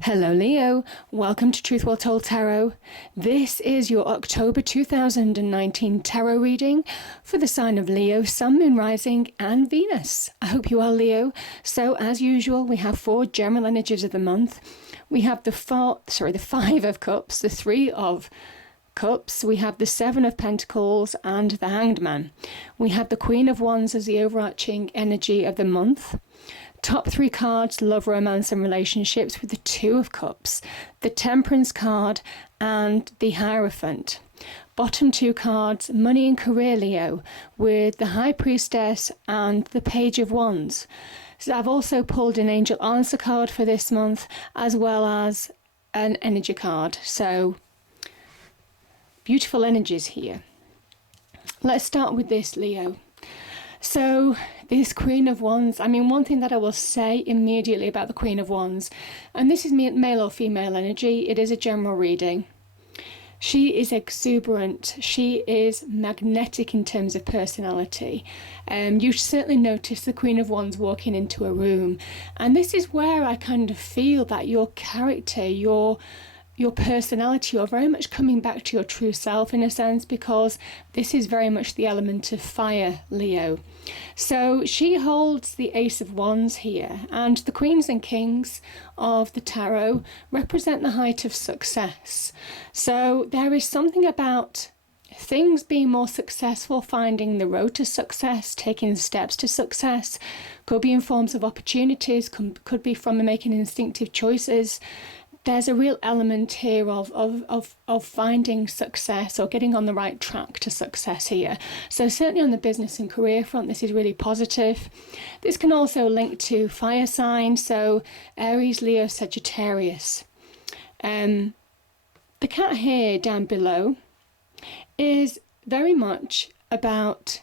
Hello Leo, welcome to Truth Well Told Tarot. This is your October 2019 tarot reading for the sign of Leo, Sun, Moon, Rising and Venus. I hope you are Leo. So as usual, we have 4 general energies of the month. We have the 5 of Cups, the 3 of Cups, we have the 7 of Pentacles and the Hanged Man. We have the Queen of Wands as the overarching energy of the month. Top 3 cards, love, romance and relationships, with the 2 of Cups, the Temperance card and the Hierophant. Bottom 2 cards, money and career, Leo, with the High Priestess and the Page of Wands. So I've also pulled an Angel Answer card for this month, as well as an energy card. So beautiful energies here. Let's start with this, Leo. So this Queen of Wands, one thing that I will say immediately about the Queen of Wands, and this is male or female energy, it is a general reading. She is exuberant. She is magnetic in terms of personality. You certainly notice the Queen of Wands walking into a room. And this is where I kind of feel that your character, your personality, you're very much coming back to your true self in a sense, because this is very much the element of fire, Leo. So she holds the Ace of Wands here, and the Queens and Kings of the tarot represent the height of success. So there is something about things being more successful, finding the road to success, taking steps to success. Could be in forms of opportunities, could be from making instinctive choices. There's a real element here of finding success or getting on the right track to success here. So certainly on the business and career front, this is really positive. This can also link to fire signs, so Aries, Leo, Sagittarius. The cat here down below is very much about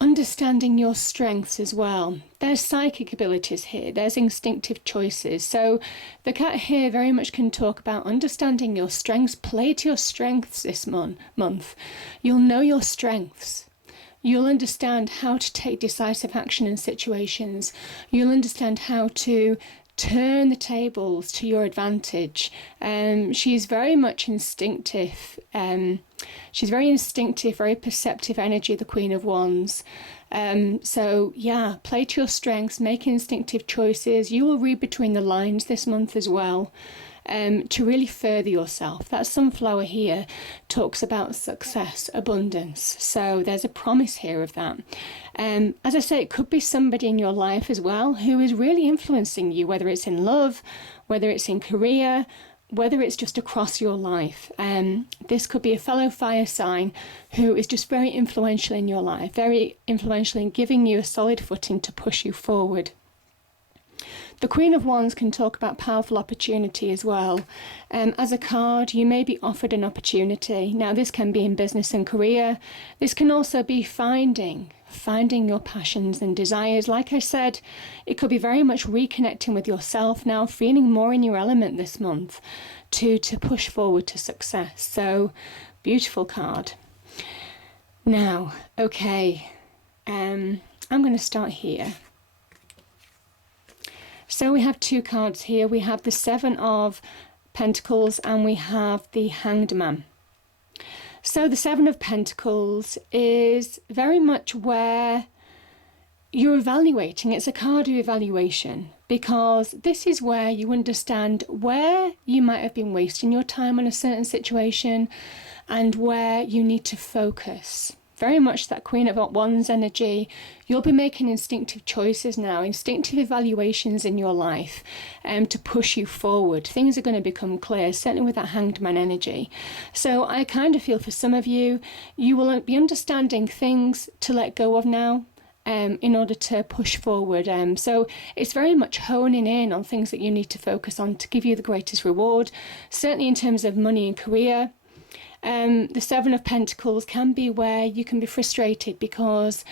understanding your strengths as well. There's psychic abilities here, there's instinctive choices. So the cat here very much can talk about understanding your strengths. Play to your strengths this month. You'll know your strengths. You'll understand how to take decisive action in situations. You'll understand how to turn the tables to your advantage. She's very much instinctive. She's very instinctive, very perceptive energy, the Queen of Wands. So yeah, play to your strengths, make instinctive choices. You will read between the lines this month as well, to really further yourself. That sunflower here talks about success, abundance. So there's a promise here of that. As I say, it could be somebody in your life as well who is really influencing you, whether it's in love, whether it's in career, whether it's just across your life. This could be a fellow fire sign who is just very influential in your life, very influential in giving you a solid footing to push you forward. The Queen of Wands can talk about powerful opportunity as well. As a card, you may be offered an opportunity. Now, this can be in business and career. This can also be finding your passions and desires. Like I said, it could be very much reconnecting with yourself now, feeling more in your element this month to push forward to success. So, beautiful card. Now, okay, I'm going to start here. So we have 2 cards here. We have the 7 of Pentacles and we have the Hanged Man. So the 7 of Pentacles is very much where you're evaluating. It's a card of evaluation, because this is where you understand where you might have been wasting your time on a certain situation and where you need to focus. Very much that Queen of Wands energy. You'll be making instinctive choices now, instinctive evaluations in your life to push you forward. Things are going to become clear, certainly with that Hanged Man energy. So I kind of feel for some of you, you will be understanding things to let go of now, in order to push forward. So it's very much honing in on things that you need to focus on to give you the greatest reward, certainly in terms of money and career. The 7 of Pentacles can be where you can be frustrated because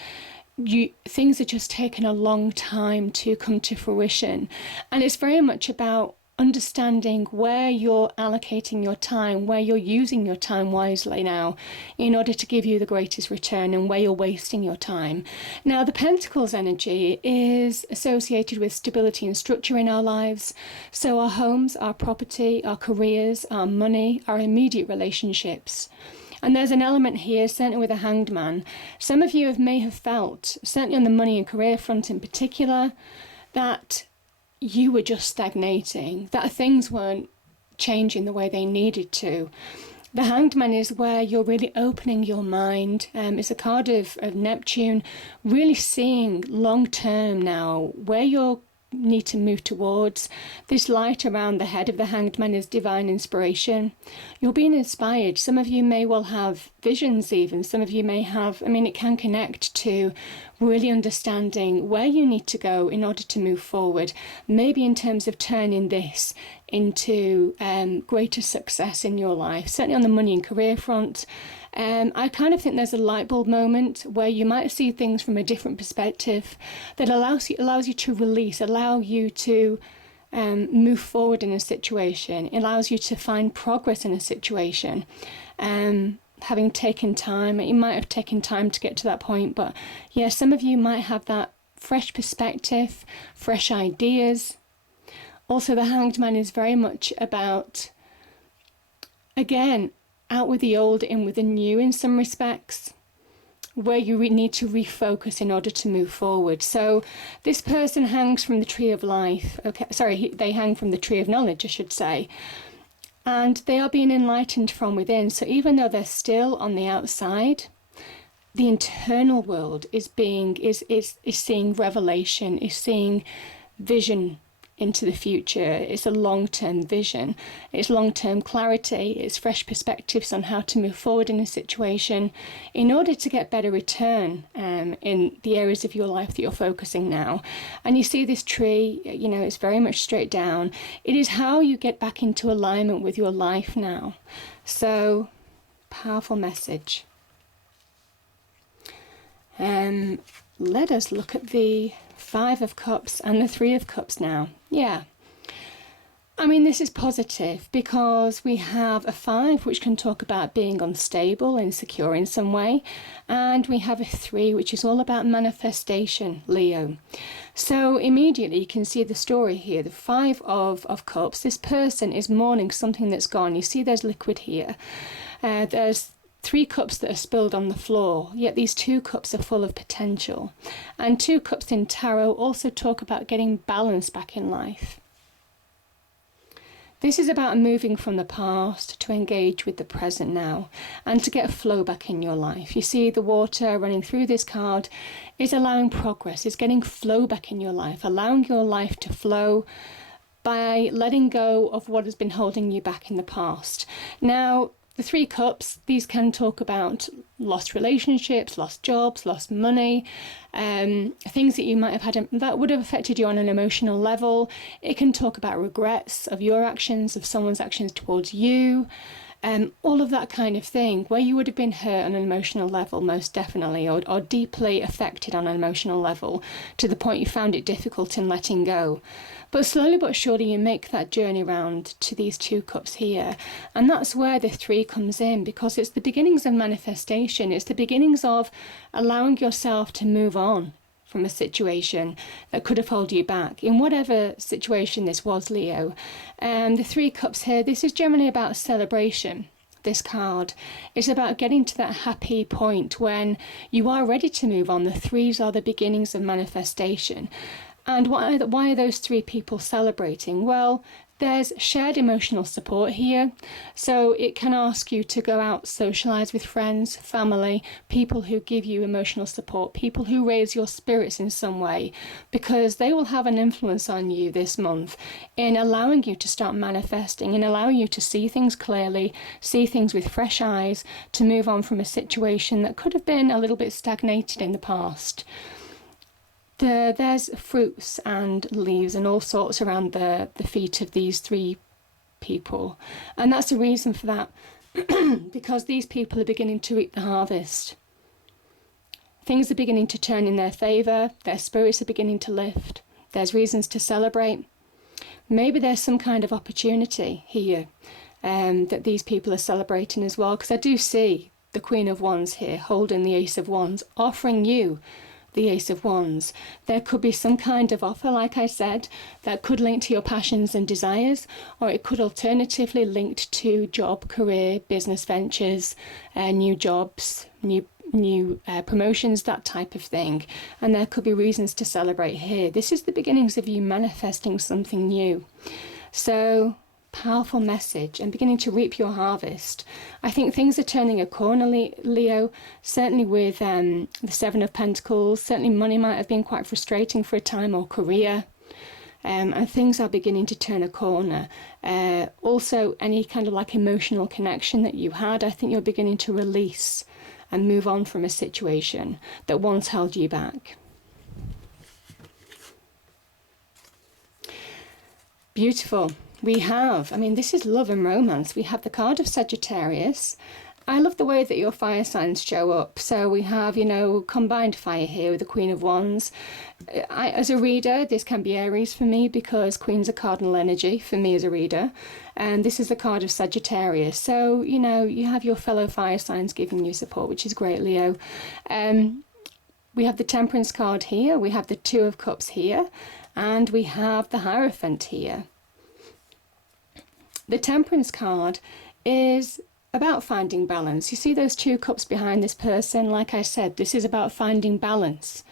things are just taking a long time to come to fruition. And it's very much about understanding where you're allocating your time, where you're using your time wisely now in order to give you the greatest return, and where you're wasting your time. Now, the Pentacles energy is associated with stability and structure in our lives. So our homes, our property, our careers, our money, our immediate relationships. And there's an element here, certainly with a Hanged Man. Some of you may have felt, certainly on the money and career front in particular, that you were just stagnating, that things weren't changing the way they needed to. The Hanged Man is where you're really opening your mind. It's a card of Neptune, really seeing long term now where you're need to move towards. This light around the head of the Hanged Man is divine inspiration. You're being inspired. Some of you may well have visions even. Some of you may have, it can connect to really understanding where you need to go in order to move forward. Maybe in terms of turning this into greater success in your life. Certainly on the money and career front. I kind of think there's a light bulb moment where you might see things from a different perspective that allows you to release, allow you to move forward in a situation. It allows you to find progress in a situation. Having taken time, it might have taken time to get to that point, but yeah, some of you might have that fresh perspective, fresh ideas. Also, the Hanged Man is very much about, again, out with the old, in with the new in some respects, where you need to refocus in order to move forward. So this person hangs from the tree of life. They hang from the tree of knowledge, I should say. And they are being enlightened from within. So even though they're still on the outside, the internal world is seeing revelation, is seeing vision into the future. It's a long-term vision. It's long-term clarity. It's fresh perspectives on how to move forward in a situation in order to get better return in the areas of your life that you're focusing now. And you see this tree, it's very much straight down. It is how you get back into alignment with your life now. So, powerful message. Let us look at the Five of Cups and the Three of Cups now. Yeah. This is positive because we have a 5, which can talk about being unstable, insecure in some way. And we have a 3, which is all about manifestation, Leo. So immediately you can see the story here. The 5 of Cups, this person is mourning something that's gone. You see there's liquid here. There's 3 cups that are spilled on the floor, yet these 2 cups are full of potential. And 2 cups in tarot also talk about getting balance back in life. This is about moving from the past to engage with the present now and to get flow back in your life. You see the water running through this card is allowing progress, is getting flow back in your life, allowing your life to flow by letting go of what has been holding you back in the past. Now, the 3 cups, these can talk about lost relationships, lost jobs, lost money, things that you might have had that would have affected you on an emotional level. It can talk about regrets of your actions, of someone's actions towards you, all of that kind of thing, where you would have been hurt on an emotional level, most definitely, or deeply affected on an emotional level, to the point you found it difficult in letting go. But slowly but surely you make that journey round to these 2 cups here. And that's where the 3 comes in, because it's the beginnings of manifestation. It's the beginnings of allowing yourself to move on from a situation that could have held you back, in whatever situation this was, Leo. And the 3 cups here, this is generally about celebration. This card is about getting to that happy point when you are ready to move on. The 3s are the beginnings of manifestation. And why are those 3 people celebrating? Well, there's shared emotional support here. So it can ask you to go out, socialise with friends, family, people who give you emotional support, people who raise your spirits in some way, because they will have an influence on you this month in allowing you to start manifesting, in allowing you to see things clearly, see things with fresh eyes, to move on from a situation that could have been a little bit stagnated in the past. There's fruits and leaves and all sorts around the feet of these 3 people. And that's the reason for that, because these people are beginning to reap the harvest. Things are beginning to turn in their favour. Their spirits are beginning to lift. There's reasons to celebrate. Maybe there's some kind of opportunity here that these people are celebrating as well, because I do see the Queen of Wands here holding the Ace of Wands, offering you the Ace of Wands. There could be some kind of offer, like I said, that could link to your passions and desires, or it could alternatively link to job, career, business ventures, new jobs, new promotions, that type of thing. And there could be reasons to celebrate here. This is the beginnings of you manifesting something new. So, powerful message, and beginning to reap your harvest. I think things are turning a corner, Leo, certainly with the Seven of Pentacles. Certainly money might have been quite frustrating for a time, or career, and things are beginning to turn a corner. Also, any kind of like emotional connection that you had, I think you're beginning to release and move on from a situation that once held you back. Beautiful. We have, I mean, this is love and romance. We have the card of Sagittarius. I love the way that your fire signs show up. So we have, you know, combined fire here with the Queen of Wands. As a reader, this can be Aries for me, because Queen's a cardinal energy for me as a reader. And this is the card of Sagittarius. So, you know, you have your fellow fire signs giving you support, which is great, Leo. We have the Temperance card here. We have the Two of Cups here. And we have the Hierophant here. The Temperance card is about finding balance. You see those two cups behind this person? Like I said, this is about finding balance.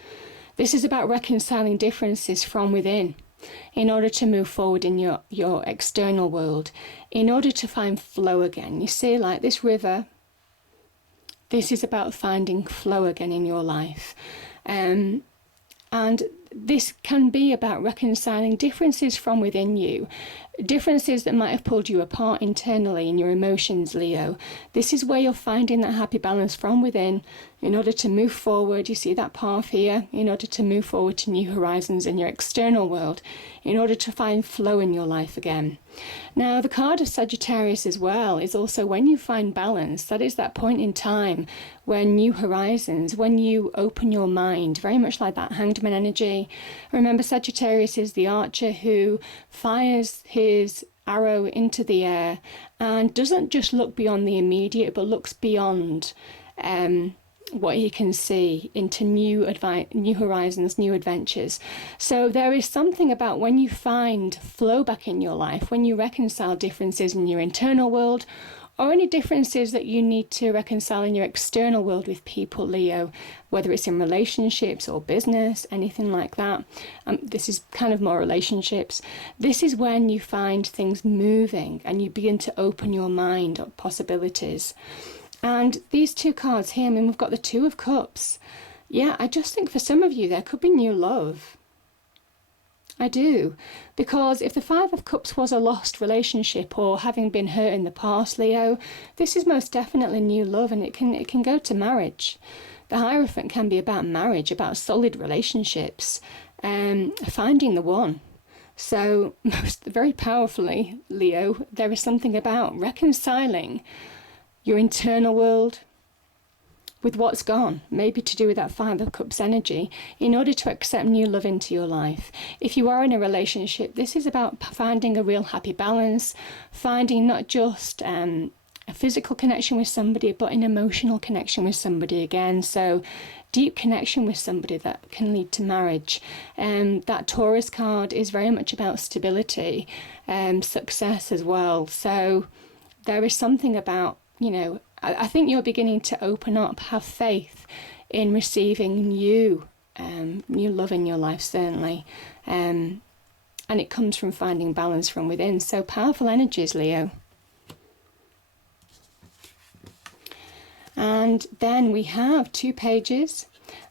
This is about reconciling differences from within in order to move forward in your external world, in order to find flow again. You see, like this river, this is about finding flow again in your life. And this can be about reconciling differences from within you, differences that might have pulled you apart internally in your emotions, Leo. This is where you're finding that happy balance from within in order to move forward. You see that path here, in order to move forward to new horizons in your external world, in order to find flow in your life again. Now, the card of Sagittarius as well is also when you find balance. That is that point in time when new horizons, when you open your mind, very much like that Hanged Man energy. Remember, Sagittarius is the archer who fires his arrow into the air and doesn't just look beyond the immediate, but looks beyond what he can see into new horizons, new adventures. So there is something about when you find flow back in your life, when you reconcile differences in your internal world, or any differences that you need to reconcile in your external world with people, Leo, whether it's in relationships or business, anything like that. This is kind of more relationships. This is when you find things moving and you begin to open your mind up possibilities. And these two cards here, I mean, we've got the Two of Cups. Yeah, I just think for some of you, there could be new love. I do. Because if the Five of Cups was a lost relationship or having been hurt in the past, Leo, this is most definitely new love, and it can go to marriage. The Hierophant can be about marriage, about solid relationships, finding the one. So, very powerfully, Leo, there is something about reconciling your internal world with what's gone, maybe to do with that Five of Cups energy, in order to accept new love into your life. If you are in a relationship, this is about finding a real happy balance, finding not just a physical connection with somebody, but an emotional connection with somebody again. So deep connection with somebody that can lead to marriage. That Taurus card is very much about stability, success as well. So there is something about, you know, I think you're beginning to open up, have faith in receiving new love in your life, certainly. And it comes from finding balance from within. So powerful energies, Leo. And then we have two pages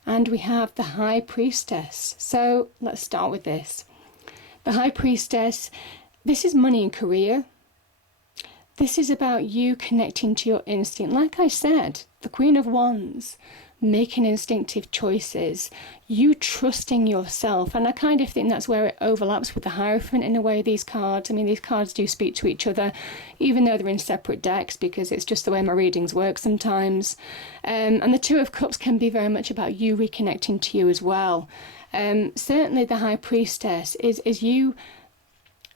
and we have the High Priestess. So let's start with this. The High Priestess, this is money and career. This is about you connecting to your instinct. Like I said, the Queen of Wands, making instinctive choices, you trusting yourself. And I kind of think that's where it overlaps with the Hierophant in a way, these cards. I mean, these cards do speak to each other, even though they're in separate decks, because it's just the way my readings work sometimes. And the Two of Cups can be very much about you reconnecting to you as well. Certainly the High Priestess is you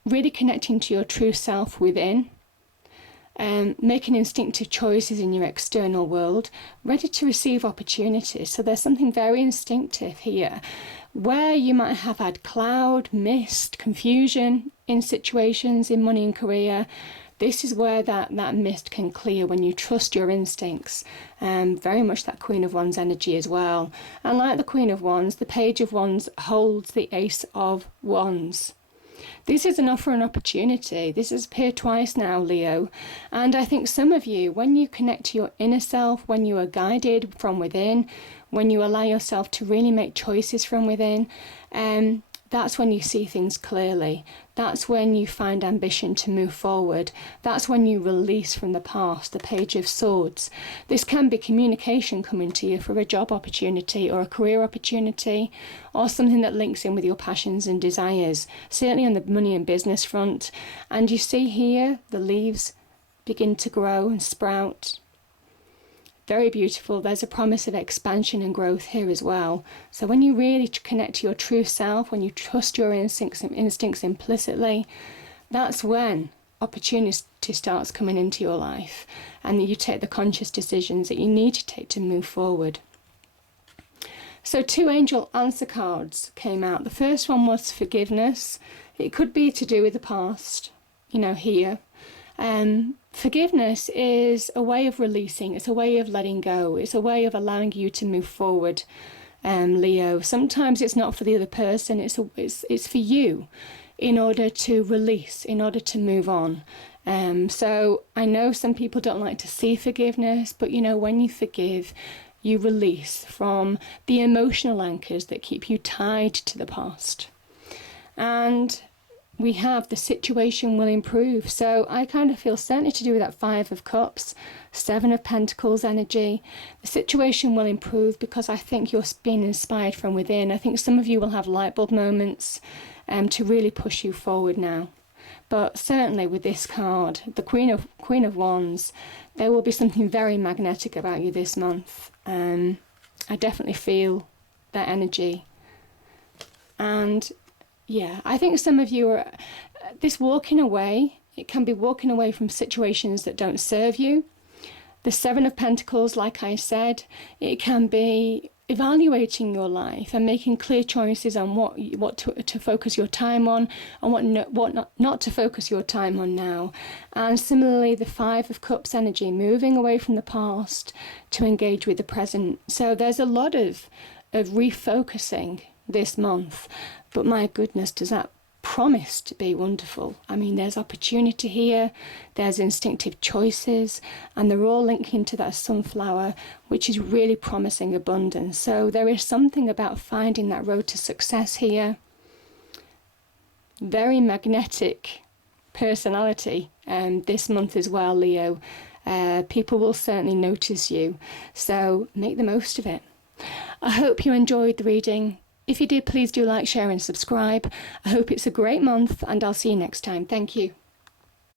really connecting to your true self within, making instinctive choices in your external world, ready to receive opportunities. So there's something very instinctive here, where you might have had cloud, mist, confusion in situations, in money and career. This is where that mist can clear when you trust your instincts. Very much that Queen of Wands energy as well. And like the Queen of Wands, the Page of Wands holds the Ace of Wands. This is an offer and opportunity. This has appeared twice now, Leo. And I think some of you, when you connect to your inner self, when you are guided from within, when you allow yourself to really make choices from within, that's when you see things clearly. That's when you find ambition to move forward. That's when you release from the past, the Page of Swords. This can be communication coming to you for a job opportunity or a career opportunity, or something that links in with your passions and desires, certainly on the money and business front. And you see here the leaves begin to grow and sprout. Very beautiful. There's a promise of expansion and growth here as well. So when you really connect to your true self, when you trust your instincts implicitly, that's when opportunity starts coming into your life, and you take the conscious decisions that you need to take to move forward. So 2 angel answer cards came out. The first one was forgiveness. It could be to do with the past, here. Forgiveness is a way of releasing. It's a way of letting go. It's a way of allowing you to move forward, Leo. Sometimes it's not for the other person. It's for you, in order to release, in order to move on. So I know some people don't like to see forgiveness, but when you forgive, you release from the emotional anchors that keep you tied to the past. And we have the situation will improve. So I kind of feel certainly to do with that 5 of Cups, 7 of Pentacles energy. The situation will improve because I think you're being inspired from within. I think some of you will have light bulb moments to really push you forward now. But certainly with this card, the Queen of Wands, there will be something very magnetic about you this month. I definitely feel that energy. And yeah, I think some of you are this walking away. It can be walking away from situations that don't serve you. The 7 of Pentacles, like I said, it can be evaluating your life and making clear choices on what to focus your time on and what not to focus your time on now. And similarly, the 5 of Cups energy, moving away from the past to engage with the present. So there's a lot of refocusing this month. But my goodness, does that promise to be wonderful? I mean, there's opportunity here, there's instinctive choices, and they're all linking to that sunflower, which is really promising abundance. So there is something about finding that road to success here. Very magnetic personality this month as well, Leo. People will certainly notice you, so make the most of it. I hope you enjoyed the reading. If you did, please do like, share and subscribe. I hope it's a great month, and I'll see you next time. Thank you.